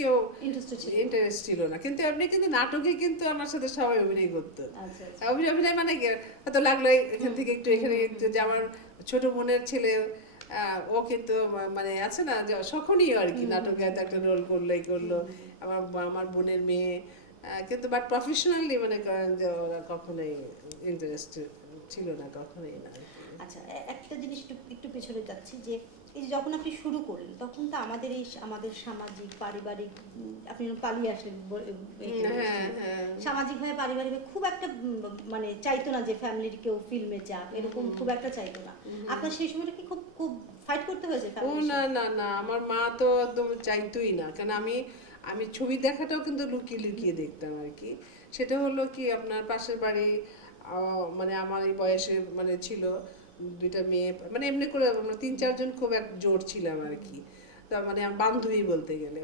কেউ ইন্টারেস্ট ছিল না, কিন্তু এমনি কিন্তু নাটকে কিন্তু আমার সাথে সবাই অভিনয় করতো। অভিনয় মানে হয়তো লাগলো এখান থেকে একটু এখানে একটু, যে আমার ছোট বোনের ছেলে ও কিন্তু মানে আছে না যে সখনীয় আর কি, নাটকে হয়তো একটা রোল করলো এই করলো। আমার আমার বোনের মেয়ে কিন্তু বাট প্রফেশনালি মানে করেন যে ওরা কখনোই ইন্টারেস্ট ছিল না, কখনোই না। আচ্ছা, একটা জিনিস একটু একটু পেছনে যাচ্ছি, যে এই যে যখন আপনি শুরু করলেন তখন তো আমাদের এই আমাদের সামাজিক পারিবারিক, আপনি পালিয়ে আসলেন সামাজিকভাবে পারিবারিকভাবে খুব একটা মানে চাইতো না যে ফ্যামিলির কেউ ফিল্মে যাক, এরকম খুব একটা চাইতো না। আপনার সেই সময়টা কি খুব খুব ফাইট করতে হয়েছে? ও না না না, আমার মা তো একদম চাইতোই না, কারণ আমি আমি ছবি দেখাটাও কিন্তু লুকিয়ে লুকিয়ে দেখতাম আর কি। সেটা হলো কি, আপনার পাশের বাড়ি মানে আমার এই বয়সে মানে ছিল দুইটা মেয়ে, মানে এমনি করে আমরা 3-4 জন খুব এক জোর ছিলাম আর কি। তার মানে আমার বান্ধবী বলতে গেলে,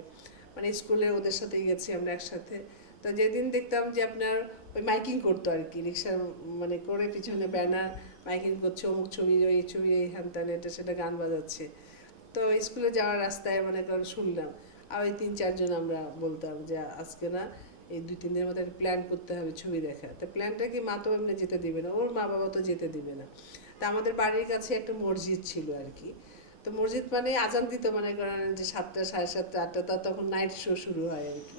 মানে স্কুলে ওদের সাথে গেছি আমরা একসাথে। তো যেদিন দেখতাম যে আপনার ওই মাইকিং করতো আর কি, রিক্সার মানে করে পিছনে ব্যানার মাইকিং করছে, অমুক ছবি এই ছবি এই হ্যান ত্যান এটা সেটা গান বাজাচ্ছে। তো স্কুলে যাওয়ার রাস্তায় মানে কারণ শুনলাম, আর ওই 3-4 জন আমরা বলতাম যে আজকে না এই 2-3 দিনের মধ্যে একটা প্ল্যান করতে হবে ছবি দেখা। তো প্ল্যানটা কি, মা তো এমনি যেতে দিবে না, ওর মা বাবা তো যেতে দিবে না। তা আমাদের বাড়ির কাছে একটা মসজিদ ছিল আর কি। তো মসজিদ মানে আজান দিত, মানে করেন যে 7টা 7:30 8টা, তখন নাইট শো শুরু হয় আর কি।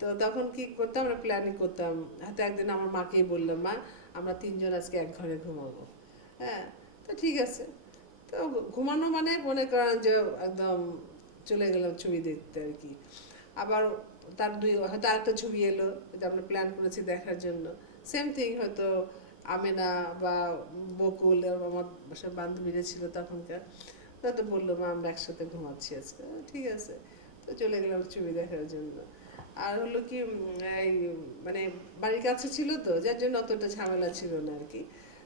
তো তখন কি করতাম, আমরা প্ল্যানিং করতাম। হয়তো একদিন আমার মাকেই বললাম, মা আমরা 3 জন আজকে এক ঘরে ঘুমাবো। হ্যাঁ, তো ঠিক আছে। তো ঘুমানো মানে মনে করেন যে একদম চলে গেলাম ছবি দেখতে আর কি। আবার তার হয়তো আরেকটা ছবি এলো যেটা আমরা প্ল্যান করেছি দেখার জন্য, সেম থিং হয়তো আমেনা বা বকুল আমার বাসার বান্ধবীরা ছিল তখনকার, তো বললো মা আমরা একসাথে ঘুমাচ্ছি আজকে, ঠিক আছে। তো চলে গেলাম ছবি দেখার জন্য। আর হলো কি এই মানে বাড়ির কাছে ছিল তো, যার জন্য অতটা ঝামেলা ছিল না আর কি।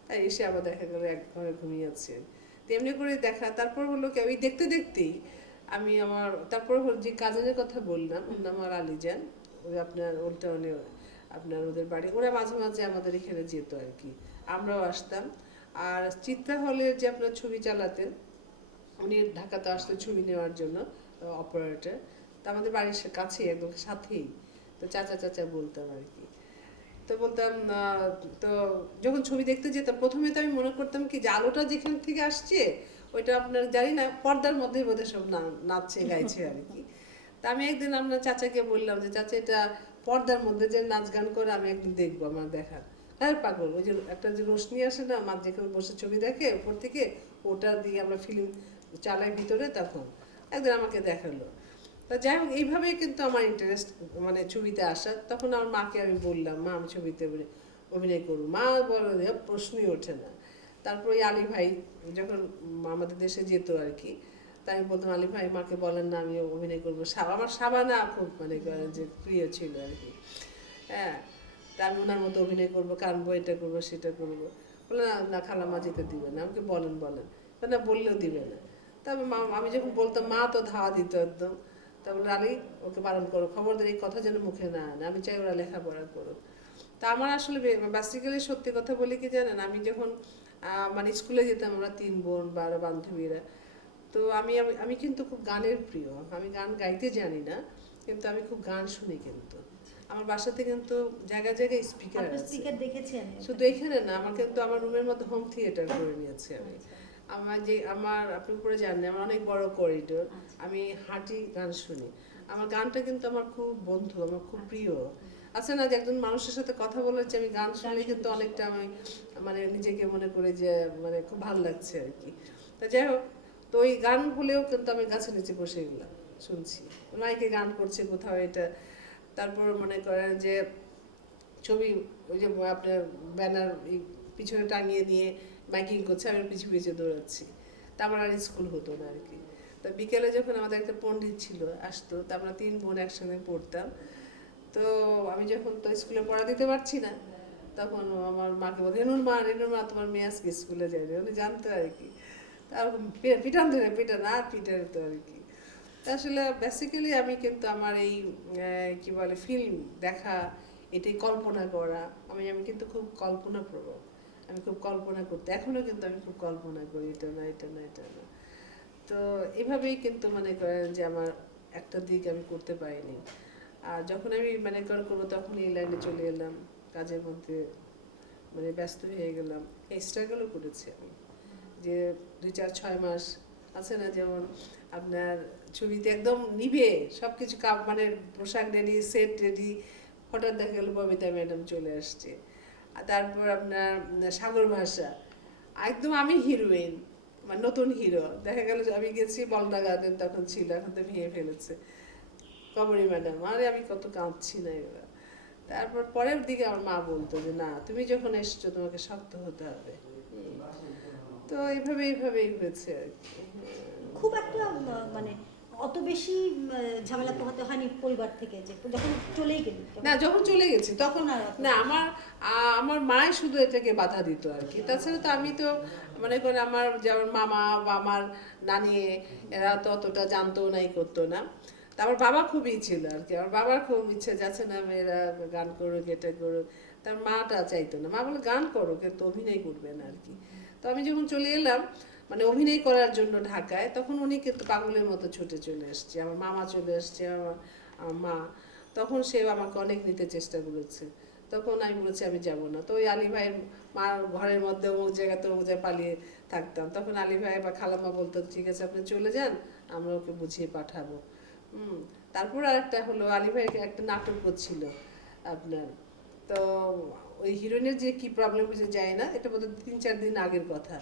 তাই এসে আবার দেখা গেলো এক ঘরে ঘুমিয়ে আছে তেমনি করে দেখা। তারপর হলো কি, ওই দেখতে দেখতেই আমি আমার তারপর যে কাজিনের কথা বললাম, আমার আলীজান, ওই আপনার ওল্ড টাউনে আপনার ওদের বাড়ি, ওরা মাঝে মাঝে আমাদের এখানে যেত আর কি, আমরাও আসতাম। আর চিত্রা হলের যে আপনার ছবি চালাতেন, উনি ঢাকাতে আসতেন ছবি নেওয়ার জন্য, অপারেটর। তা আমাদের বাড়ির কাছেই একদম সাথেই, তো চাচা চাচা বলতাম আর কি। তো বলতাম তো যখন ছবি দেখতে যেতাম প্রথমে তো আমি মনে করতাম কি যে আলোটা যেখান থেকে আসছে ওইটা আপনার জানি না পর্দার মধ্যে বোধহয় সব নাচছে গাইছে আর কি। তা আমি একদিন আমরা চাচাকে বললাম যে চাচা এটা পর্দার মধ্যে যে নাচ গান করে আমি একদিন দেখবো, আমার দেখার। হ্যাঁ পাগল, ওই যে একটা যে রোশনি আসে না, আমার যেখানে বসে ছবি দেখে উপর থেকে, ওটা দিয়ে আমরা ফিল্ম চালাই ভিতরে, তখন একদিন আমাকে দেখালো। তা যাই হোক এইভাবেই কিন্তু আমার ইন্টারেস্ট মানে ছবিতে আসা। তখন আমার মাকে আমি বললাম, মা আমি ছবিতে অভিনয় করবো। মা বলো যে প্রশ্নই ওঠে না। তারপর ওই আলী ভাই যখন আমাদের দেশে যেত আর কি, তাই আমি বলতাম আলী ভাই মাকে বলেন না আমি অভিনয় করবো। আমার সাবানা খুব মানে যে প্রিয় ছিল আর কি। হ্যাঁ, তা আমি ওনার মতো অভিনয় করবো, কানবো, এটা করবো সেটা করবো। বলে না না খালাম্মা যেতে দিবে না। আমাকে বলেন বলেন, না বললেও দিবে না। তবে মা, আমি যখন বলতাম মা তো ধাওয়া দিত একদম। তা বলে আলী ওকে বারণ করো, খবরদার এই কথা যেন মুখে না আনে, আমি চাই ওরা লেখাপড়া করুক। তা আমার আসলে বেসিক্যালি সত্যি কথা বলি কি জানেন, আমি যখন মানে স্কুলে যেতাম, আমরা 3 বোন বা আরও বান্ধবীরা, তো আমি আমি আমি কিন্তু খুব গানের প্রিয়। আমি গান গাইতে জানি না, কিন্তু আমি খুব গান শুনি কিন্তু। আমার বাসাতে কিন্তু জায়গায় জায়গায় স্পিকার আছে, শুধু এখানে না, আমার কিন্তু আমার রুমের মধ্যে হোম থিয়েটার করে নিয়েছি আমি। আমার যে আমার আপনি উপরে জানেন আমার অনেক বড় করিডোর, আমি হাঁটি গান শুনি। আমার গানটা কিন্তু আমার খুব বন্ধু, আমার খুব প্রিয়। আছে না যে একজন মানুষের সাথে কথা বলেছে আমি গান শুনলে কিন্তু অনেকটা আমি মানে নিজেকে মনে করি যে মানে খুব ভালো লাগছে আর কি। তা যাই হোক, তো ওই গান হলেও কিন্তু আমি গাছের নিচে বসে গেলাম শুনছি, মাইকে গান করছে কোথাও এটা। তারপর মনে করেন যে ছবি ওই যে আপনার ব্যানার পিছনে টাঙিয়ে দিয়ে মাইকিং করছে, আমি পিছু পিছু দৌড়াচ্ছি। তা আমার আর স্কুল হতো না আর কি। তা বিকেলে যখন আমাদের একটা পণ্ডিত ছিল আসতো, তা আমরা 3 বোন একসঙ্গে পড়তাম। তো আমি যখন তো স্কুলে পড়া দিতে পারছি না, তখন আমার মাকে বলতে, রেনুর মা তোমার মেয়ে আজকে স্কুলে যায় উনি জানতো আর কি। তার পিটান ধরে পিটান আর পিটার তো আর কি। আসলে বেসিক্যালি আমি কিন্তু আমার এই কি বলে ফিল্ম দেখা, এটাই কল্পনা করা, আমি আমি কিন্তু খুব কল্পনা প্রবণ। আমি খুব কল্পনা করতে এখনও কিন্তু আমি খুব কল্পনা করি, এটা না এটা না এটা না। তো এভাবেই কিন্তু মনে করেন যে আমার একটা দিক আমি করতে পারিনি। আর যখন আমি মানে করবো তখন এই লাইনে চলে এলাম, কাজের মধ্যে মানে ব্যস্ত হয়ে গেলাম। এই স্ট্রাগলও করেছি আমি, যে 2, 4, 6 মাস আছে না, যেমন আপনার ছবিতে একদম নিভে সব কিছু মানে পোশাক রেডি, সেট রেডি, হঠাৎ দেখা গেল ববিতা ম্যাডাম চলে আসছে। আর তারপর আপনার সাগর ভাষা, একদম আমি হিরোইন, মানে নতুন হিরো। দেখা গেল যে আমি গেছি বলদা গার্ডেন, তখন ছিল, এখন তো ভেঙে ফেলেছে, কমরি ম্যাডাম, আরে আমি কত কাঁদছি না এবার। তারপর পরের দিকে আমার মা বলতো যে না, তুমি যখন এসছো তোমাকে শক্ত হতে হবে। তো এইভাবেই হয়েছে আর কি। খুব একটা মানে অত বেশি ঝামেলা পোহাতে হয়নি পরিবার থেকে, যে যখন চলেই গেলি না, যখন চলে গেছি তখন তখন আর অত না, বেশি। আমার মাই শুধু এটাকে বাধা দিত আর কি। তাছাড়া তো আমি তো মনে করেন আমার যেমন মামা বা আমার নানি, এরা তো অতটা জানতো নাই, করতো না। তা আমার বাবা খুবই ছিল আর কি, আমার বাবার খুব ইচ্ছে যাচ্ছে না মেয়েরা গান করুক, এটা করুক। তার মাটা চাইতো না, মা বলে গান করো কিন্তু অভিনয় করবে না আর কি। তো আমি যখন চলে এলাম মানে অভিনয় করার জন্য ঢাকায়, তখন উনি কিন্তু পাগলের মতো ছুটে চলে এসছে, আমার মামা চলে এসছে, আমার মা। তখন সে আমাকে অনেক নিতে চেষ্টা করেছে, তখন আমি বলেছি আমি যাব না। তো ওই আলী ভাইয়ের মার ঘরের মধ্যে অমুক জায়গাতে অমুক জায়গায় পালিয়ে থাকতাম, তখন আলী ভাই বা খালাম্মা বলতো ঠিক আছে আপনি চলে যান, আমরা ওকে বুঝিয়ে পাঠাবো। তারপর আরেকটা হলো, আলী ভাই একটা নাটক করছিল আপনার, তো ওই হিরোইনের যে কি প্রবলেম হয়েছে যায় না, এটা বোধহয় 3-4 দিন আগের কথা।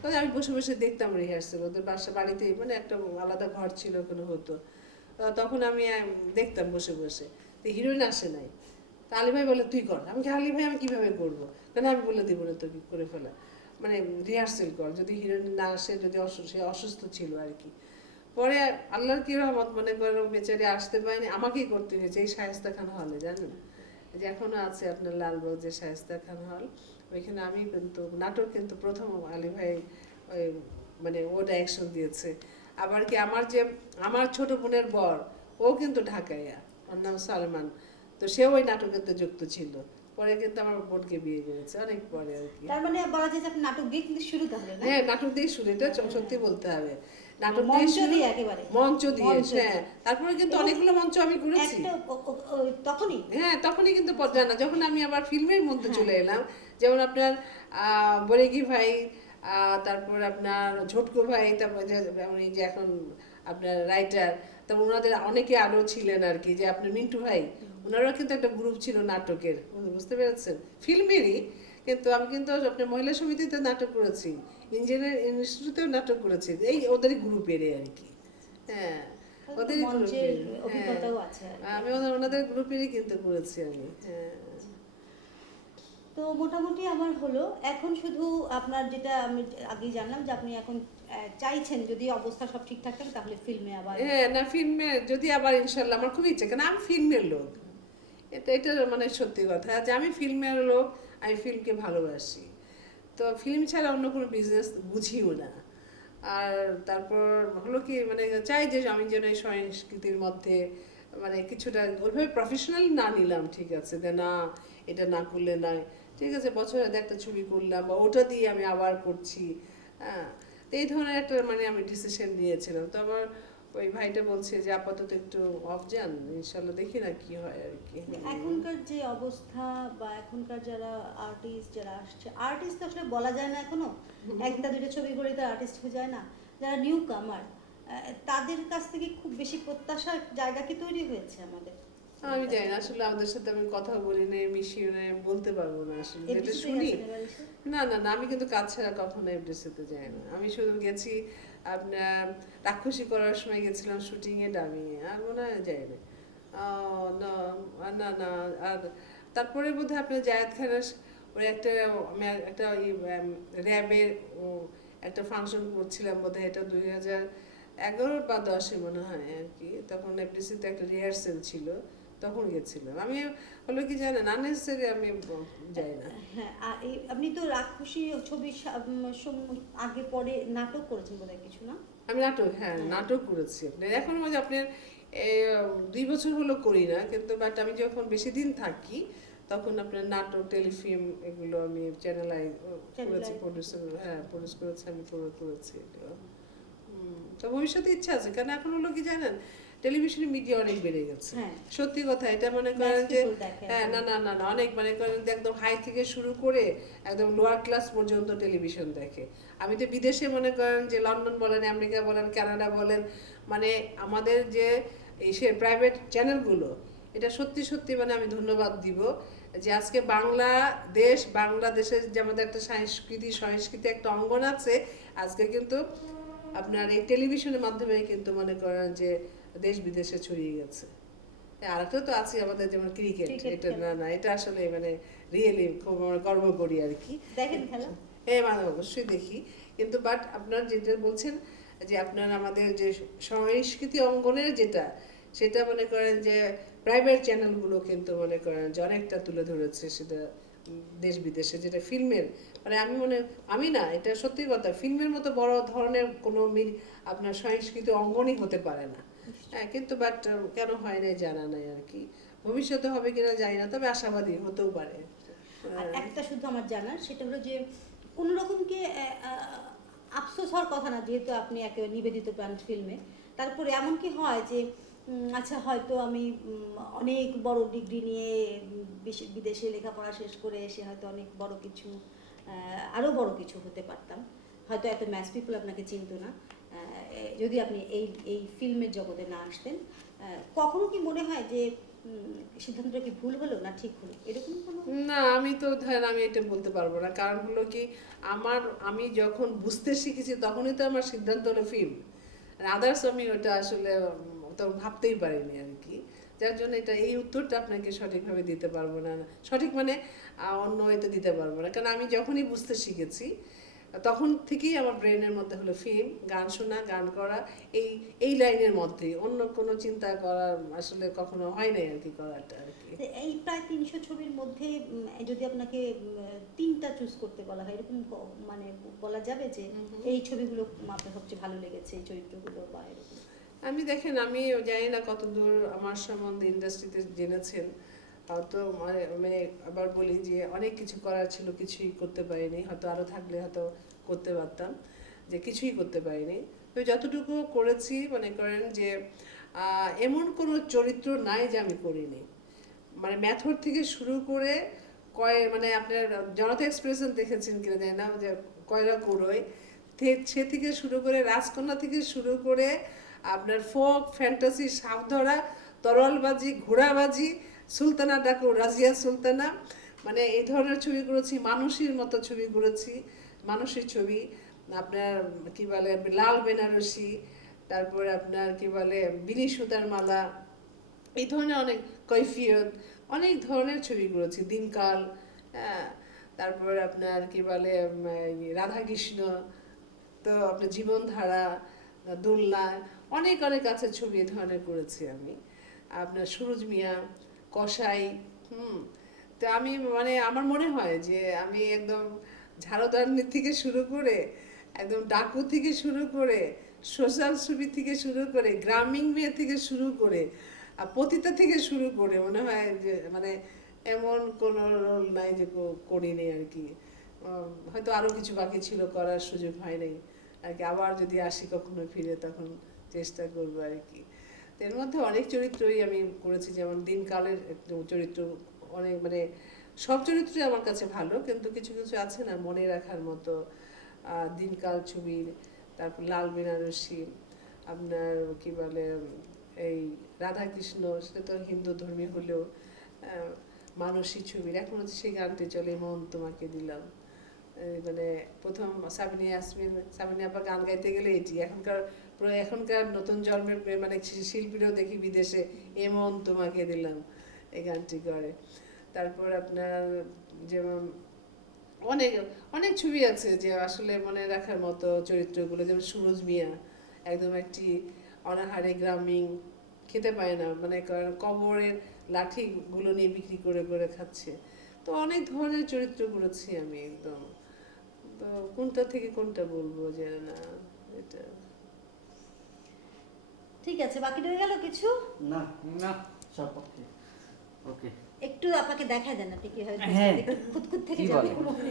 তো আমি বসে বসে দেখতাম রিহার্সেল, ওদের বাড়িতে মানে একটা আলাদা ঘর ছিল, ওখানে হতো। তখন আমি দেখতাম বসে বসে, তো হিরোইন আসে নাই। তা আলী ভাই বলে তুই কর, আমি কি আলী ভাই আমি কিভাবে করবো, কেন আমি বলে দিব না তোকে করে ফেলা, মানে রিহার্সেল কর, যদি হিরোইন না আসে, যদি সে অসুস্থ ছিল আর কি। পরে আল্লাহর কি রহমত, মনে করো বেচারি আসতে পারেনি, আমাকেই করতে হয়েছে এই শায়েস্তা খান হলে, জানেন যে এখনো আছে আপনার লালবাগ যে শায়েস্তা খান হল, ওইখানে আমি কিন্তু নাটক কিন্তু প্রথম আলী ভাই ওই মানে ও ডাইরেকশন দিয়েছে। আবার কি আমার ছোট বোনের বর, ও কিন্তু ঢাকাইয়া, ওর নাম সালমান, তো সেও ওই নাটকেতে যুক্ত ছিল। পরে কিন্তু আমার বোনকে বিয়ে করেছে অনেক পরে আর কি। তার মানে বলা যায় যে আপনি নাটক দিয়ে কিন্তু শুরু তাহলে না? হ্যাঁ, নাটক দিয়ে শুরু, এটা সত্যি বলতে হবে, নাটক দিয়ে মঞ্চ শুরু, দিয়ে একেবারে মঞ্চ দিয়ে, মঞ্চ হ্যাঁ। দিয়ে। তারপরে কিন্তু এবং অনেকগুলো মঞ্চ আমি করেছি। একটা তখনই হ্যাঁ, তখনই কিন্তু জানা, যখন আমি আবার ফিল্মের মধ্যে হ্যাঁ চলে এলাম, যেমন আপনার বরেগি ভাই, তারপর আপনার ঝটকো ভাই, তারপর উনি যে এখন আপনার রাইটার, তারপর ওনাদের অনেকে আরও ছিলেন আর কি, যে আপনার মিন্টু ভাই, ওনারাও কিন্তু একটা গ্রুপ ছিল নাটকের, বুঝতে পেরেছেন, ফিল্মেরই। কিন্তু আমি কিন্তু আপনার মহিলা সমিতিতে নাটক করেছি, ইঞ্জিনিয়ার ইনস্টিটিউটেও নাটক করেছি, এই ওদের গ্রুপেরই আর কি। হ্যাঁ, তাহলে তো ওদেরই মঞ্চের গ্রুপের। হ্যাঁ, অভিজ্ঞতাও আছে আর কি। আমি ওনাদের গ্রুপেরই কিন্তু করেছি আমি। হ্যাঁ। তো মোটামুটি আমার হলো, এখন শুধু আপনার যেটা আমি আগেই জানলাম যে আপনি এখন চাইছেন যদি অবস্থা সব ঠিকঠাক থাকে তাহলে ফিল্মে আবার। হ্যাঁ, না ফিল্মে যদি আবার ইনশাল্লাহ, আমার খুব ইচ্ছে, কারণ আমি ফিল্মের লোক, এটা মানে সত্যি কথা যে আমি ফিল্মের লোক, আমি ফিল্মকে ভালোবাসি। তো ফিল্ম ছাড়া অন্য কোনো বিজনেস বুঝিও না। আর তারপর হলো কি মানে চাই যে আমি যেন এই সংস্কৃতির মধ্যে মানে কিছুটা ওইভাবে প্রফেশনাল না নিলাম, ঠিক আছে, যে না এটা না করলে নয়, ঠিক আছে, বছরে একটা ছবি করলাম বা ওটা দিয়ে আমি আবার করছি। হ্যাঁ, তো এই ধরনের একটা মানে আমি ডিসিশন নিয়েছিলাম। তো আমার ওই ভাইটা বলছে যে আপাতত একটু অফ যান, ইনশাল্লাহ দেখি না কি হয় আর কি। এখনকার যে অবস্থা বা এখনকার যারা আর্টিস্ট যারা আসছে, আর্টিস্ট তো আসলে বলা যায় না এখনো, একটা দুটো ছবি করে তো আর্টিস্ট হয়ে যায় না। যারা নিউ কামার তাদের কাছ থেকে খুব বেশি প্রত্যাশার জায়গা কি তৈরি হয়েছে আমাদের? আমি জানি না আসলে, আমাদের সাথে আমি কথা বলি না, মিশিয়ে না, বলতে পারবো না আসলে, যেটা এফডিসিতে শুনি। গেছেন এবার এসে? না না না, আমি কিন্তু কাজ ছাড়া কখনো এফডিসিতে যাই না। আমি শুধু গেছি আপনার রাক্ষসী করার সময় গেছিলাম শুটিংয়ে, ডামি, আর মনে হয় যাই না। না না না। আর তারপরে বোধহয় আপনার জায়েদ খানের ওই একটা আমি একটা র্যাবের একটা ফাংশন করছিলাম বোধহয়, এটা 2011 বা 10 মনে হয় আর কি। তখন এফডিসিতে একটা রিহার্সেল ছিল, তখন গেছিলাম আমি। হলো কি জানেন, আননেসেসারি আমি যাই না। হ্যাঁ, আপনি তো রাক্ষসী ছবির আগে পরে নাটক করেছেন বোধহয় কিছু, না? আমি নাটক, হ্যাঁ নাটক করেছি আপনার, এখন মাঝে আপনার 2 বছর হলো করি না কিন্তু, বাট আমি যখন বেশি দিন থাকি তখন আপনার নাটক, টেলিফিল্ম, এগুলো আমি চ্যানেল করেছি, প্রডিউসার, হ্যাঁ প্রডিউস করেছি, আমি করেছি এগুলো। তো ভবিষ্যতে ইচ্ছা আছে, কারণ এখন হলো কি জানেন, টেলিভিশন মিডিয়া অনেক বেড়ে গেছে। হ্যাঁ। সত্যি কথা, এটা মনে করেন Mass যে people দেখে হ্যাঁ, এখন। না না না না, অনেক মনে করেন যে একদম হাই থেকে শুরু করে একদম লোয়ার ক্লাস পর্যন্ত টেলিভিশন দেখে। আমি তো বিদেশে মনে করেন যে লন্ডন বলেন, আমেরিকা বলেন, কানাডা বলেন, মানে আমাদের যে এই সে প্রাইভেট চ্যানেলগুলো, এটা সত্যি সত্যি মানে আমি ধন্যবাদ দিব যে আজকে বাংলাদেশের যে আমাদের একটা সংস্কৃতি একটা অঙ্গন আছে, আজকে কিন্তু আপনার এই টেলিভিশনের মাধ্যমে কিন্তু মনে করেন যে দেশ বিদেশে ছড়িয়ে গেছে। আর একটা তো আছে আমাদের যেমন ক্রিকেট, Cricket এটা খেলা। না না এটা আসলে মানে রিয়েলি খুব আমরা গর্ব করি আর কি। দেখেন খেলা? হ্যাঁ, মানে অবশ্যই দেখি, কিন্তু বাট আপনার যেটা বলছেন যে আপনার আমাদের যে সংস্কৃতি অঙ্গনের যেটা, সেটা মনে করেন যে প্রাইভেট চ্যানেলগুলো কিন্তু মনে করেন যে অনেকটা তুলে ধরেছে সেটা দেশ বিদেশে, যেটা ফিল্মের মানে আমি না, এটা সত্যি কথা, ফিল্মের মতো বড় ধরনের কোনো আপনার সংস্কৃতি অঙ্গনই হতে পারে না। হ্যাঁ, কিন্তু বাট কেন হয় না জানা নাই আর কি, ভবিষ্যতে হবে কিনা জানি না, তবে আশাবাদী হতেও পারে। আর একটা শুধু আমার জানার, সেটা হলো যে কোনো রকম কি আফসোস হওয়ার কথা না, যেহেতু আপনি একেবারে নিবেদিত প্রাণ ফিল্মে, তারপরে এমন কি হয় যে আচ্ছা হয়তো আমি অনেক বড় ডিগ্রি নিয়ে বিদেশে লেখাপড়া শেষ করে এসে হয়তো অনেক বড় কিছু, আরও বড় কিছু হতে পারতাম, হয়তো এত ম্যাস পিপল আপনাকে চিনতো না যদি আপনি এই এই ফিল্মের জগতে না আসতেন, কখনো কি মনে হয় যে সিদ্ধান্তটা কি ভুল হলো না ঠিক হলো, এরকম কোনো? না, আমি তো ধরেন আমি এটা বলতে পারবো না, কারণ হলো কি আমি যখন বুঝতে শিখেছি তখনই তো আমার সিদ্ধান্ত হলো ফিল্ম, আদার্স আমি ওটা আসলে তো ভাবতেই পারিনি আর কি। যার জন্য এই উত্তরটা আপনাকে সঠিকভাবে দিতে পারবো না, সঠিক মানে অন্য এতে দিতে পারবো না, কারণ আমি যখনই বুঝতে শিখেছি তখন থেকেই আমার ব্রেনের মধ্যে হলো ফিল্ম, গান শোনা, গান করা, এই এই লাইনের মধ্যে অন্য কোনো চিন্তা করার আসলে কখনো হয় নাই আর কি, করাটা আর কি। এই প্রায় 300 ছবির মধ্যে যদি আপনাকে তিনটা চুজ করতে বলা হয়, এরকম মানে বলা যাবে যে এই ছবিগুলো আপনার সবচেয়ে ভালো লেগেছে, এই চরিত্রগুলো বা এরকম? আমি দেখেন, আমি জানি না কতদূর আমার সম্বন্ধে ইন্ডাস্ট্রিতে জেনেছেন, হয়তো মানে আবার বলি যে অনেক কিছু করার ছিল, কিছুই করতে পারিনি, হয়তো আরও থাকলে হয়তো করতে পারতাম, যে কিছুই করতে পারিনি। তো যতটুকু করেছি মনে করেন যে এমন কোনো চরিত্র নাই যে আমি করিনি, মানে মেথড থেকে শুরু করে মানে আপনার জনতা এক্সপ্রেশন দেখেছেন কিনা জানি না, যে কয়লা কুড়োয় সে থেকে শুরু করে রাজকন্যা থেকে শুরু করে আপনার ফোক ফ্যান্টাসি, সাপ ধরা, তরোয়ালবাজি, ঘোড়াবাজি, সুলতানা ডাকু রাজিয়া সুলতানা, মানে এই ধরনের ছবি করেছি, মানুষের মতো ছবি করেছি, মানুষের ছবি, আপনার কি বলে লাল বেনারসি, তারপরে আপনার কি বলে বিনি সুতার মালা, এই ধরনের অনেক কৈফিয়ত, অনেক ধরনের ছবি করেছি, দিনকাল, হ্যাঁ, তারপর আপনার কি বলে রাধাকৃষ্ণ, তো আপনার জীবনধারা, দোলনা, অনেক অনেক আছে ছবি এ ধরনের করেছি আমি। আপনার সুরজ মিয়া, কসাই, তো আমি মানে আমার মনে হয় যে আমি একদম ঝাড়ুদারনি থেকে শুরু করে একদম ডাকু থেকে শুরু করে সোশ্যাল ছবি থেকে শুরু করে গ্রামীণ মেয়ে থেকে শুরু করে পতিতা থেকে শুরু করে মনে হয় যে মানে এমন কোনো রোল নাই যে করিনি আর কি। হয়তো আরও কিছু বাকি ছিল, করার সুযোগ হয় নাই আর কি, আবার যদি আসি কখনো ফিরে তখন চেষ্টা করবো আর কি। তো এর মধ্যে অনেক চরিত্রই আমি করেছি, যেমন দিনকালের চরিত্র, অনেক মানে সব চরিত্রই আমার কাছে ভালো, কিন্তু কিছু কিছু আছে না মনে রাখার মতো, দিনকাল ছবির, তারপর লাল বেনারসি, আপনার কি বলে এই রাধাকৃষ্ণ, সেটা তো হিন্দু ধর্মী হলেও মানসী ছবির এখন হচ্ছে সেই গানটি চলে, মন তোমাকে দিলাম, মানে প্রথম সাবিনা আপা গান গাইতে গেলে এটি এখনকার নতুন জন্মের মানে শিল্পীরাও দেখি বিদেশে এমন তোমাকে দিলাম এই গানটি করে। তারপর আপনার যেমন অনেক অনেক ছবি আছে যে আসলে মনে রাখার মতো চরিত্রগুলো, যেমন সুরজ মিয়া, একদম একটি অনাহারে গ্রামীণ, খেতে পায় না, মানে কবরের লাঠিগুলো নিয়ে বিক্রি করে করে খাচ্ছে, তো অনেক ধরনের চরিত্র করেছি আমি একদম। তো কোনটা থেকে কোনটা বলবো যে না, এটা ঠিক আছে, বাকি রয়ে গেল কিছু? না না, সব ওকে ওকে। একটু আপনাকে দেখা যায় না, আপনি কিভাবে হ্যাঁ। খুঁতখুত থেকে কি যাবে বলেন? মনে